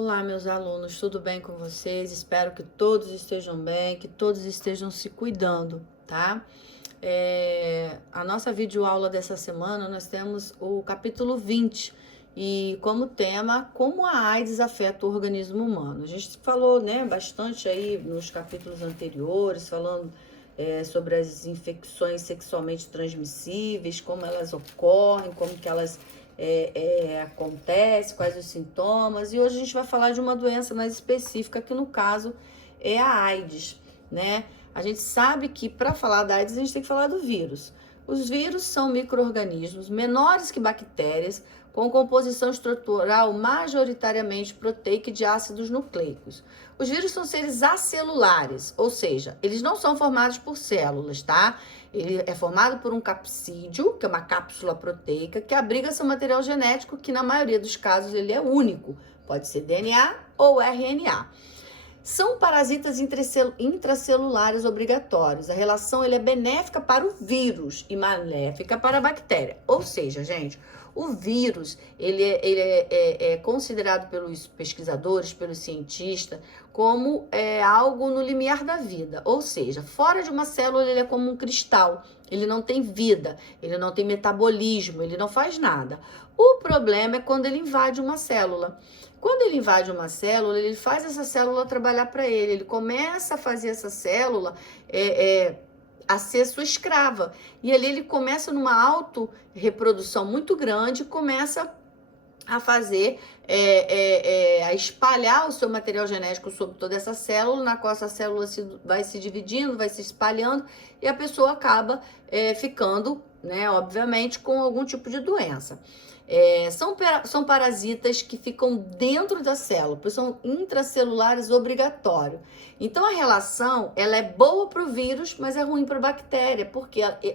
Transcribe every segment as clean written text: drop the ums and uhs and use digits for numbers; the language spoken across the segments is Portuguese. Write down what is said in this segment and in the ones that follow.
Olá, meus alunos, tudo bem com vocês? Espero que todos estejam bem, que todos estejam se cuidando, tá? A nossa videoaula dessa semana, nós temos o capítulo 20 e como tema, como a AIDS afeta o organismo humano. A gente falou, né, bastante aí nos capítulos anteriores, falando sobre as infecções sexualmente transmissíveis, como elas ocorrem, como que elas acontece, quais os sintomas. E hoje a gente vai falar de uma doença mais específica, que no caso é a AIDS, né? A gente sabe que para falar da AIDS a gente tem que falar do vírus. Os vírus são micro-organismos menores que bactérias, com composição estrutural majoritariamente proteica e de ácidos nucleicos. Os vírus são seres acelulares, ou seja, eles não são formados por células, tá? Ele é formado por um capsídeo, que é uma cápsula proteica, que abriga seu material genético, que na maioria dos casos ele é único. Pode ser DNA ou RNA. São parasitas intracelulares obrigatórios. A relação é benéfica para o vírus e maléfica para a bactéria. Ou seja, gente, o vírus ele é considerado pelos pesquisadores, pelos cientistas, como algo no limiar da vida. Ou seja, fora de uma célula ele é como um cristal. Ele não tem vida, ele não tem metabolismo, ele não faz nada. O problema é quando ele invade uma célula. Quando ele invade uma célula, ele faz essa célula trabalhar para ele. Ele começa a fazer essa célula a ser sua escrava. E ali ele começa numa autorreprodução muito grande, começa a fazer, a espalhar o seu material genético sobre toda essa célula, na qual essa célula vai se dividindo, vai se espalhando, e a pessoa acaba ficando, né, obviamente, com algum tipo de doença. São parasitas que ficam dentro da célula, porque são intracelulares obrigatórios. Então a relação ela é boa para o vírus, mas é ruim para a bactéria,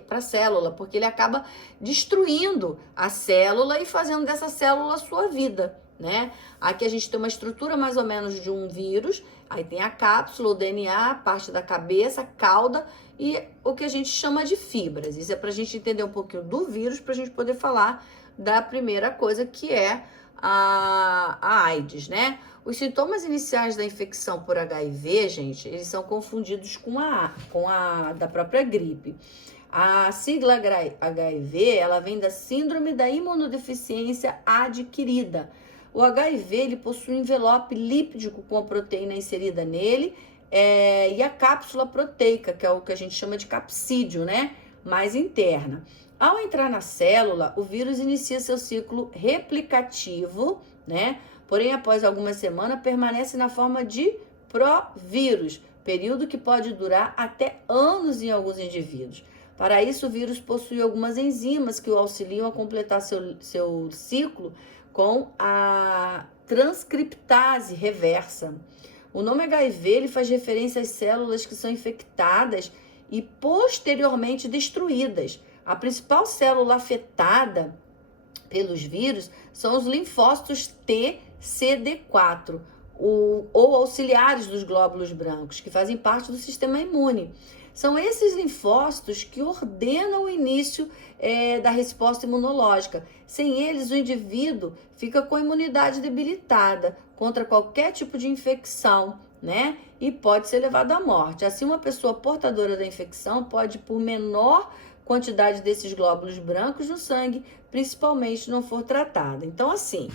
para a célula, porque ele acaba destruindo a célula e fazendo dessa célula a sua vida, né? Aqui a gente tem uma estrutura mais ou menos de um vírus, aí tem a cápsula, o DNA, parte da cabeça, a cauda e o que a gente chama de fibras. Isso é para a gente entender um pouquinho do vírus, para a gente poder falar da primeira coisa, que é a AIDS, né? Os sintomas iniciais da infecção por HIV, gente, eles são confundidos com a da própria gripe. A sigla HIV, ela vem da síndrome da imunodeficiência adquirida. O HIV, ele possui um envelope lípidico com a proteína inserida nele e a cápsula proteica, que é o que a gente chama de capsídeo, né? Mais interna. Ao entrar na célula, o vírus inicia seu ciclo replicativo, né? Porém, após algumas semanas, permanece na forma de provírus, período que pode durar até anos em alguns indivíduos. Para isso, o vírus possui algumas enzimas que o auxiliam a completar seu ciclo com a transcriptase reversa. O nome HIV ele faz referência às células que são infectadas e posteriormente destruídas. A principal célula afetada pelos vírus são os linfócitos T, CD4, ou auxiliares dos glóbulos brancos, que fazem parte do sistema imune. São esses linfócitos que ordenam o início da resposta imunológica. Sem eles, o indivíduo fica com a imunidade debilitada contra qualquer tipo de infecção, né? E pode ser levado à morte. Assim, uma pessoa portadora da infecção pode, por menor quantidade desses glóbulos brancos no sangue, principalmente se não for tratada. Então, assim,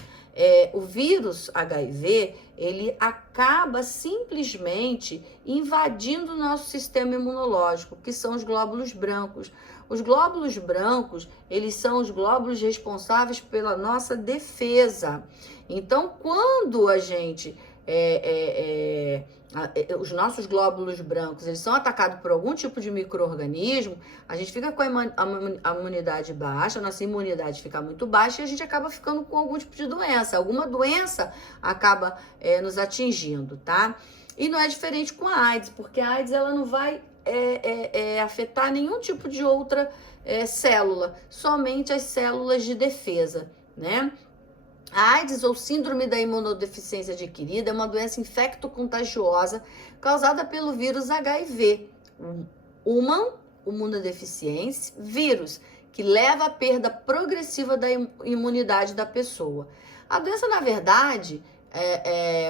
o vírus HIV, ele acaba simplesmente invadindo o nosso sistema imunológico, que são os glóbulos brancos. Os glóbulos brancos, eles são os glóbulos responsáveis pela nossa defesa. Então, quando a gente os nossos glóbulos brancos eles são atacados por algum tipo de micro-organismo, a gente fica com a imunidade baixa, a nossa imunidade fica muito baixa e a gente acaba ficando com algum tipo de doença. Alguma doença acaba nos atingindo, tá? E não é diferente com a AIDS, porque a AIDS ela não vai afetar nenhum tipo de outra célula, somente as células de defesa, né? A AIDS, ou síndrome da imunodeficiência adquirida, é uma doença infecto-contagiosa causada pelo vírus HIV, Human Imunodeficiência vírus, que leva à perda progressiva da imunidade da pessoa. A doença, na verdade,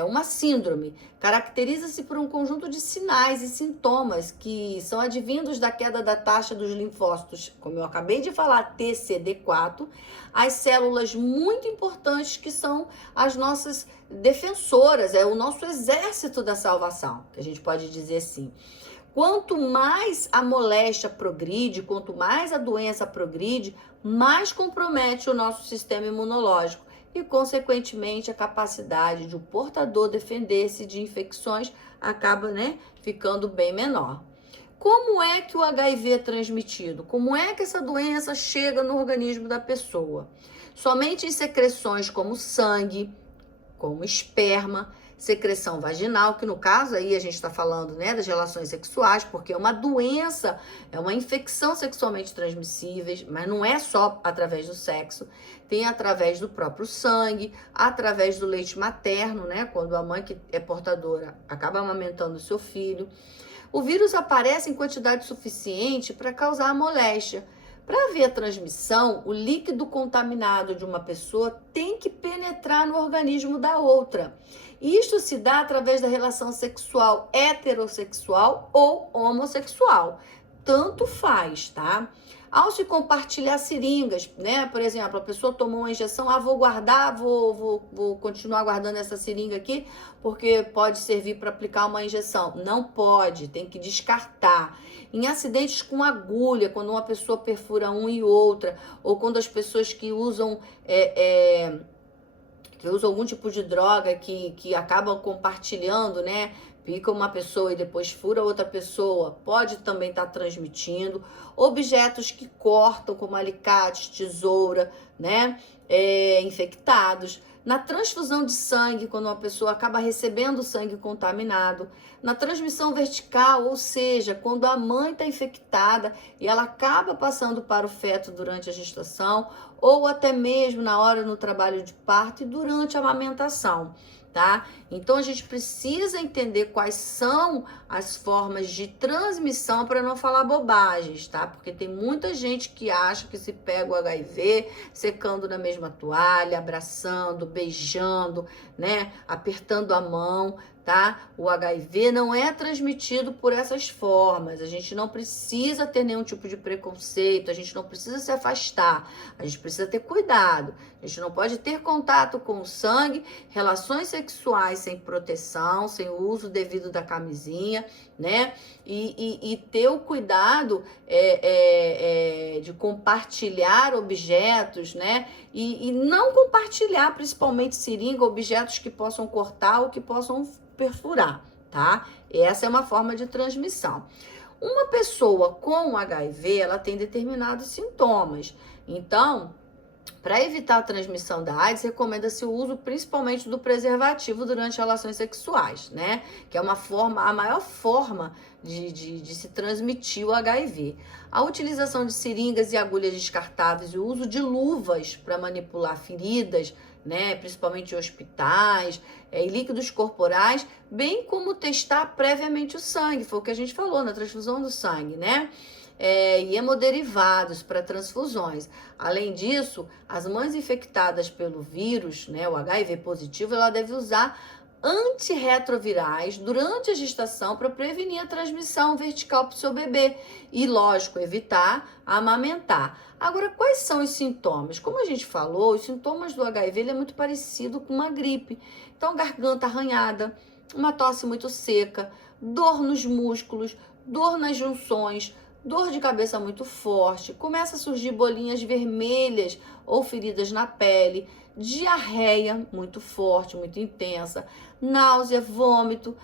uma síndrome. Caracteriza-se por um conjunto de sinais e sintomas que são advindos da queda da taxa dos linfócitos, como eu acabei de falar, TCD4, as células muito importantes que são as nossas defensoras, é o nosso exército da salvação, que a gente pode dizer assim. Quanto mais a moléstia progride, quanto mais a doença progride, mais compromete o nosso sistema imunológico e, consequentemente, a capacidade de o portador defender-se de infecções acaba, ficando bem menor. Como é que o HIV é transmitido? Como é que essa doença chega no organismo da pessoa? Somente em secreções como sangue, como esperma, secreção vaginal, que no caso aí a gente está falando, das relações sexuais, porque é uma doença, é uma infecção sexualmente transmissível, mas não é só através do sexo, tem através do próprio sangue, através do leite materno, quando a mãe que é portadora acaba amamentando o seu filho. O vírus aparece em quantidade suficiente para causar a moléstia. Para haver a transmissão, o líquido contaminado de uma pessoa tem que penetrar no organismo da outra. Isto se dá através da relação sexual heterossexual ou homossexual. Tanto faz, tá? Ao se compartilhar seringas, por exemplo, a pessoa tomou uma injeção, vou guardar, vou continuar guardando essa seringa aqui, porque pode servir para aplicar uma injeção. Não pode, tem que descartar. Em acidentes com agulha, quando uma pessoa perfura uma e outra, ou quando as pessoas que usam algum tipo de droga que acabam compartilhando, pica uma pessoa e depois fura outra pessoa, pode também estar transmitindo. Objetos que cortam, como alicate, tesoura, infectados. Na transfusão de sangue, quando uma pessoa acaba recebendo sangue contaminado. Na transmissão vertical, ou seja, quando a mãe está infectada e ela acaba passando para o feto durante a gestação, ou até mesmo na hora no trabalho de parto e durante a amamentação. Tá? Então a gente precisa entender quais são as formas de transmissão para não falar bobagens, tá? Porque tem muita gente que acha que se pega o HIV secando na mesma toalha, abraçando, beijando, apertando a mão, tá? O HIV não é transmitido por essas formas. A gente não precisa ter nenhum tipo de preconceito, a gente não precisa se afastar, a gente precisa ter cuidado. A gente não pode ter contato com o sangue, relações sexuais sem proteção, sem o uso devido da camisinha, E ter o cuidado de compartilhar objetos, E não compartilhar, principalmente seringa, objetos que possam cortar ou que possam perfurar, tá? Essa é uma forma de transmissão. Uma pessoa com HIV, ela tem determinados sintomas. Então, para evitar a transmissão da AIDS, recomenda-se o uso principalmente do preservativo durante relações sexuais, Que é a maior forma de se transmitir o HIV. A utilização de seringas e agulhas descartáveis e o uso de luvas para manipular feridas, principalmente em hospitais, e líquidos corporais, bem como testar previamente o sangue, foi o que a gente falou na transfusão do sangue, e hemoderivados para transfusões. Além disso, as mães infectadas pelo vírus, o HIV positivo, ela deve usar antirretrovirais durante a gestação para prevenir a transmissão vertical para o seu bebê e, lógico, evitar amamentar. Agora, quais são os sintomas? Como a gente falou, os sintomas do HIV ele é muito parecido com uma gripe. Então, garganta arranhada, uma tosse muito seca, dor nos músculos, dor nas junções, dor de cabeça muito forte, começa a surgir bolinhas vermelhas ou feridas na pele, diarreia muito forte, muito intensa, náusea, vômito,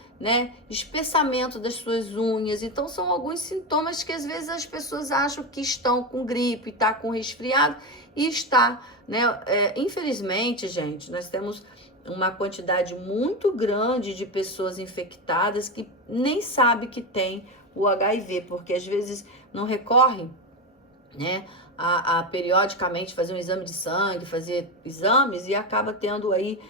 espessamento das suas unhas. Então, são alguns sintomas que às vezes as pessoas acham que estão com gripe, está com resfriado e está, infelizmente, gente, nós temos uma quantidade muito grande de pessoas infectadas que nem sabe que tem o HIV, porque às vezes não recorrem, a periodicamente fazer um exame de sangue, fazer exames e acaba tendo aí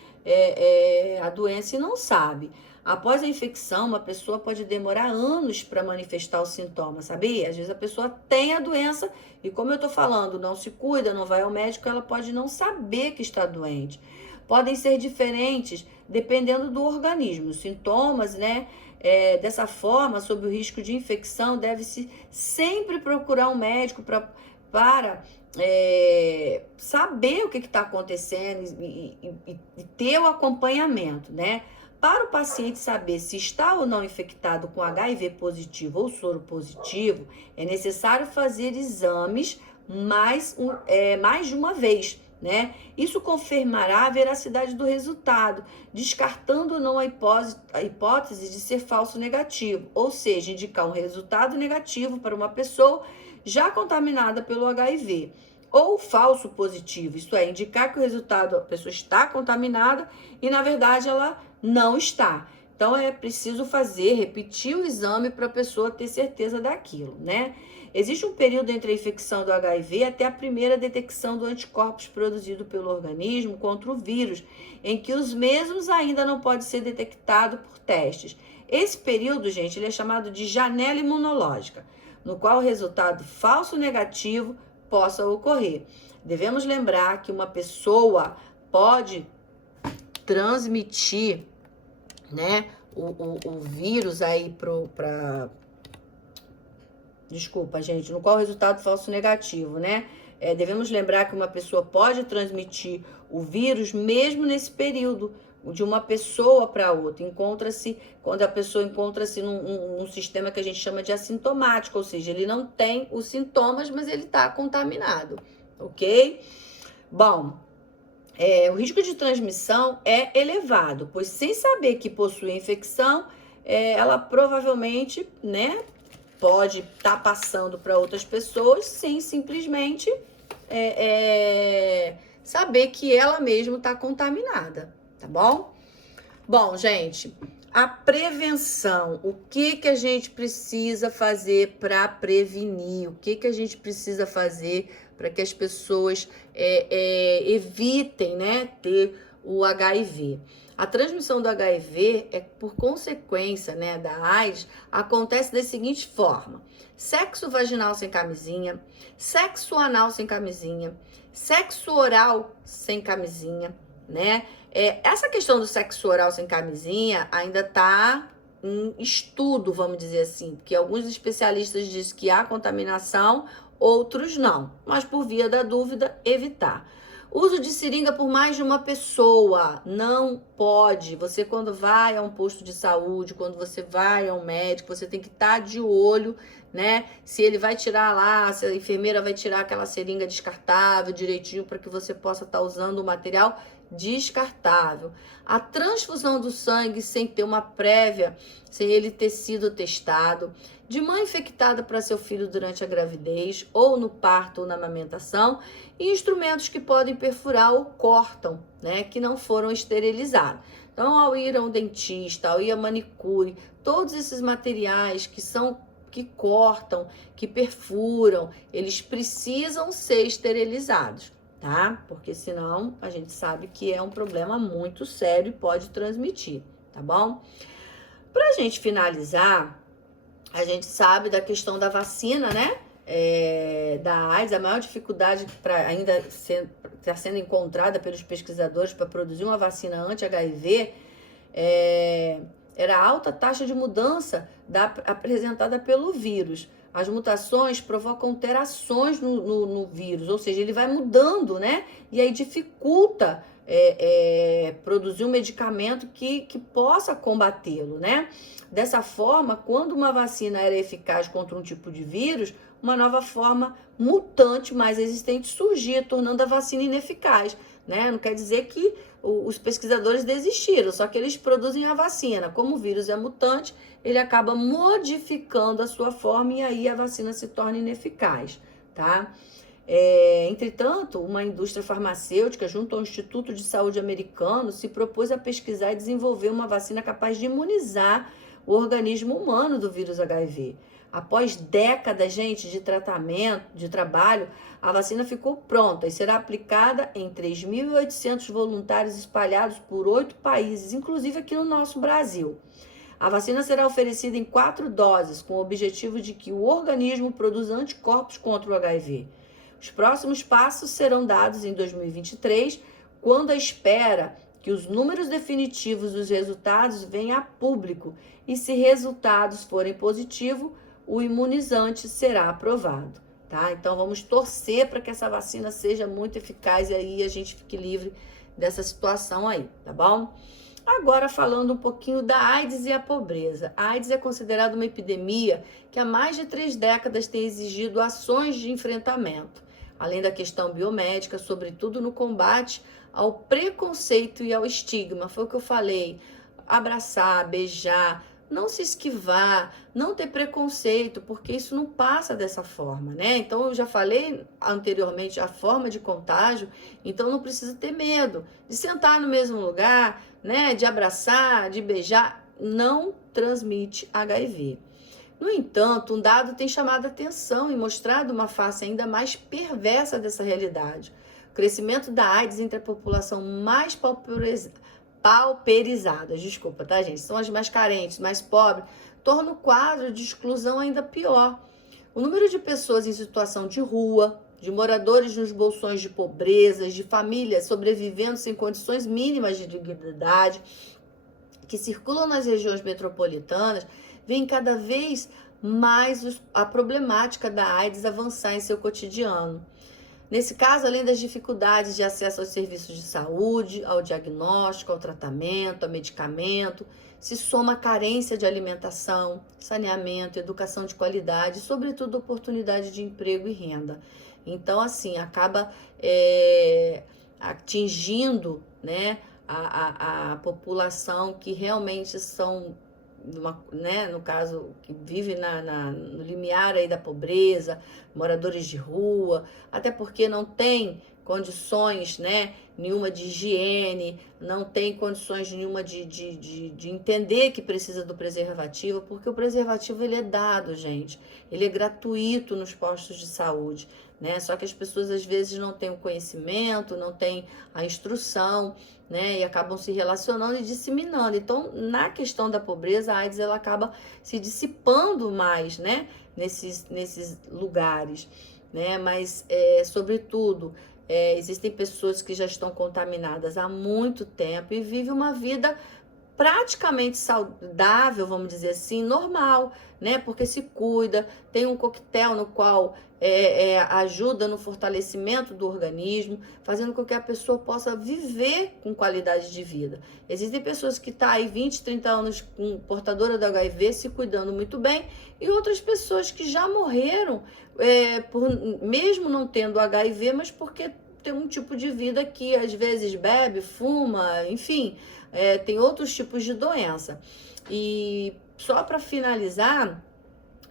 a doença e não sabe. Após a infecção, uma pessoa pode demorar anos para manifestar os sintomas, sabia? Às vezes a pessoa tem a doença e, como eu tô falando, não se cuida, não vai ao médico, ela pode não saber que está doente. podem ser diferentes dependendo do organismo. Os sintomas, né? Dessa forma, sob o risco de infecção, deve-se sempre procurar um médico para saber o que está acontecendo e ter o acompanhamento, né? Para o paciente saber se está ou não infectado com HIV positivo ou soro positivo, é necessário fazer exames mais de uma vez, né? Isso confirmará a veracidade do resultado, descartando ou não a hipótese de ser falso negativo, ou seja, indicar um resultado negativo para uma pessoa já contaminada pelo HIV, ou falso positivo, isto é, indicar que o resultado, a pessoa está contaminada e, na verdade, ela não está. Então, é preciso repetir o exame para a pessoa ter certeza daquilo, né? Existe um período entre a infecção do HIV até a primeira detecção do anticorpos produzido pelo organismo contra o vírus, em que os mesmos ainda não podem ser detectados por testes. Esse período, gente, ele é chamado de janela imunológica, no qual o resultado falso negativo possa ocorrer. Devemos lembrar que uma pessoa pode transmitir, né, o vírus aí desculpa, gente, no qual o resultado falso negativo, né? Devemos lembrar que uma pessoa pode transmitir o vírus mesmo nesse período, de uma pessoa para outra. Quando a pessoa encontra-se num sistema que a gente chama de assintomático, ou seja, ele não tem os sintomas, mas ele está contaminado, ok? Bom, o risco de transmissão é elevado, pois sem saber que possui infecção, ela provavelmente, né, pode estar passando para outras pessoas sem simplesmente saber que ela mesma está contaminada, tá bom? Bom, gente, a prevenção, o que a gente precisa fazer para prevenir? O que a gente precisa fazer para que as pessoas evitem, né, ter o HIV? A transmissão do HIV por consequência, né, da AIDS, acontece da seguinte forma: sexo vaginal sem camisinha, sexo anal sem camisinha, sexo oral sem camisinha, né? Essa questão do sexo oral sem camisinha ainda está em estudo, vamos dizer assim, porque alguns especialistas dizem que há contaminação, outros não, mas por via da dúvida, evitar. Uso de seringa por mais de uma pessoa, não pode. Você, quando vai a um posto de saúde, quando você vai a um médico, você tem que estar de olho, né? Se ele vai tirar lá, se a enfermeira vai tirar aquela seringa descartável direitinho para que você possa estar usando o material descartável. A transfusão do sangue sem ter uma prévia, sem ele ter sido testado. De mãe infectada para seu filho durante a gravidez, ou no parto ou na amamentação, e instrumentos que podem perfurar ou cortam, né, que não foram esterilizados. Então, ao ir a um dentista, ao ir a manicure, todos esses materiais que cortam, que perfuram, eles precisam ser esterilizados, tá? Porque senão a gente sabe que é um problema muito sério e pode transmitir, tá bom? Pra gente finalizar, a gente sabe da questão da vacina, né? Da AIDS, a maior dificuldade para ainda está sendo encontrada pelos pesquisadores para produzir uma vacina anti-HIV era a alta taxa de mudança apresentada pelo vírus. As mutações provocam alterações no vírus, ou seja, ele vai mudando, né? E aí dificulta produzir um medicamento que possa combatê-lo, né? Dessa forma, quando uma vacina era eficaz contra um tipo de vírus, uma nova forma mutante mais resistente surgia, tornando a vacina ineficaz, né? Não quer dizer que os pesquisadores desistiram, só que eles produzem a vacina. Como o vírus é mutante, ele acaba modificando a sua forma e aí a vacina se torna ineficaz, tá? Entretanto, uma indústria farmacêutica, junto ao Instituto de Saúde americano, se propôs a pesquisar e desenvolver uma vacina capaz de imunizar o organismo humano do vírus HIV. Após décadas, gente, de trabalho, a vacina ficou pronta e será aplicada em 3.800 voluntários espalhados por 8 países, inclusive aqui no nosso Brasil. A vacina será oferecida em 4 doses, com o objetivo de que o organismo produza anticorpos contra o HIV. Os próximos passos serão dados em 2023, quando a espera que os números definitivos dos resultados venham a público e, se resultados forem positivos, o imunizante será aprovado, tá? Então, vamos torcer para que essa vacina seja muito eficaz e aí a gente fique livre dessa situação aí, tá bom? Agora, falando um pouquinho da AIDS e a pobreza. A AIDS é considerada uma epidemia que há mais de 3 décadas tem exigido ações de enfrentamento, além da questão biomédica, sobretudo no combate ao preconceito e ao estigma. Foi o que eu falei, abraçar, beijar, não se esquivar, não ter preconceito, porque isso não passa dessa forma, né? Então, eu já falei anteriormente a forma de contágio, então não precisa ter medo de sentar no mesmo lugar, né? De abraçar, de beijar, não transmite HIV. No entanto, um dado tem chamado a atenção e mostrado uma face ainda mais perversa dessa realidade. O crescimento da AIDS entre a população mais pauperizadas, desculpa, tá, gente? São as mais carentes, mais pobres, torna o quadro de exclusão ainda pior. O número de pessoas em situação de rua, de moradores nos bolsões de pobreza, de famílias sobrevivendo sem condições mínimas de dignidade, que circulam nas regiões metropolitanas, vem cada vez mais a problemática da AIDS avançar em seu cotidiano. Nesse caso, além das dificuldades de acesso aos serviços de saúde, ao diagnóstico, ao tratamento, ao medicamento, se soma a carência de alimentação, saneamento, educação de qualidade, e, sobretudo, oportunidade de emprego e renda. Então, assim, acaba atingindo, né, a população que realmente são, né, no caso, que vive no limiar aí da pobreza, moradores de rua, até porque não tem condições, né, nenhuma de higiene, não tem condições nenhuma de entender que precisa do preservativo, porque o preservativo ele é dado, gente, ele é gratuito nos postos de saúde, né? Só que as pessoas às vezes não têm o conhecimento, não têm a instrução, né? E acabam se relacionando e disseminando. Então, na questão da pobreza, a AIDS ela acaba se dissipando mais, né? Nesses lugares, né? Mas, sobretudo, existem pessoas que já estão contaminadas há muito tempo e vivem uma vida praticamente saudável, vamos dizer assim, normal, né? Porque se cuida, tem um coquetel no qual ajuda no fortalecimento do organismo, fazendo com que a pessoa possa viver com qualidade de vida. Existem pessoas que estão aí 20, 30 anos com portadora do HIV, se cuidando muito bem, e outras pessoas que já morreram, mesmo não tendo HIV, mas porque tem um tipo de vida que às vezes bebe, fuma, enfim, tem outros tipos de doença. E só para finalizar,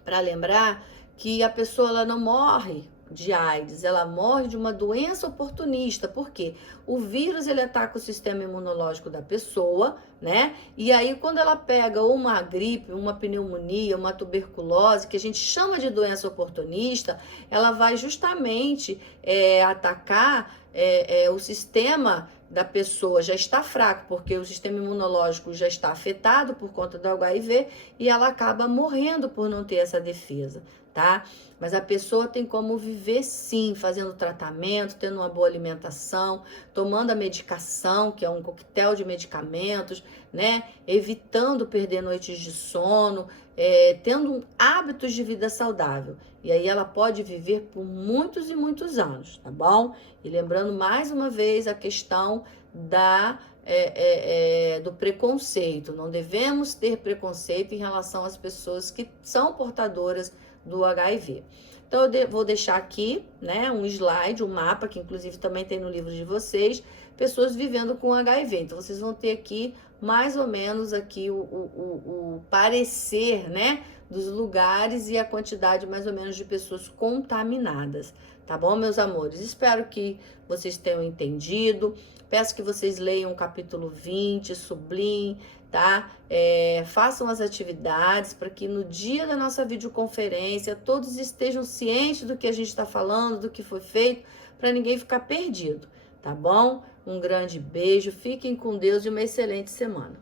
para lembrar que a pessoa ela não morre de AIDS, ela morre de uma doença oportunista. Por quê? O vírus ele ataca o sistema imunológico da pessoa, né? E aí quando ela pega uma gripe, uma pneumonia, uma tuberculose, que a gente chama de doença oportunista, ela vai justamente atacar o sistema da pessoa, já está fraco, porque o sistema imunológico já está afetado por conta do HIV e ela acaba morrendo por não ter essa defesa, tá? Mas a pessoa tem como viver sim, fazendo tratamento, tendo uma boa alimentação, tomando a medicação, que é um coquetel de medicamentos, né? Evitando perder noites de sono, tendo hábitos de vida saudável. E aí ela pode viver por muitos e muitos anos, tá bom? E lembrando mais uma vez a questão do preconceito. Não devemos ter preconceito em relação às pessoas que são portadoras do HIV. Então, eu vou deixar aqui, né, um slide, um mapa, que inclusive também tem no livro de vocês, pessoas vivendo com HIV. Então, vocês vão ter aqui, mais ou menos, aqui o parecer, né, dos lugares e a quantidade, mais ou menos, de pessoas contaminadas. Tá bom, meus amores? Espero que vocês tenham entendido. Peço que vocês leiam o capítulo 20, sublinhem, tá? Façam as atividades para que no dia da nossa videoconferência todos estejam cientes do que a gente está falando, do que foi feito, para ninguém ficar perdido, tá bom? Um grande beijo, fiquem com Deus e uma excelente semana.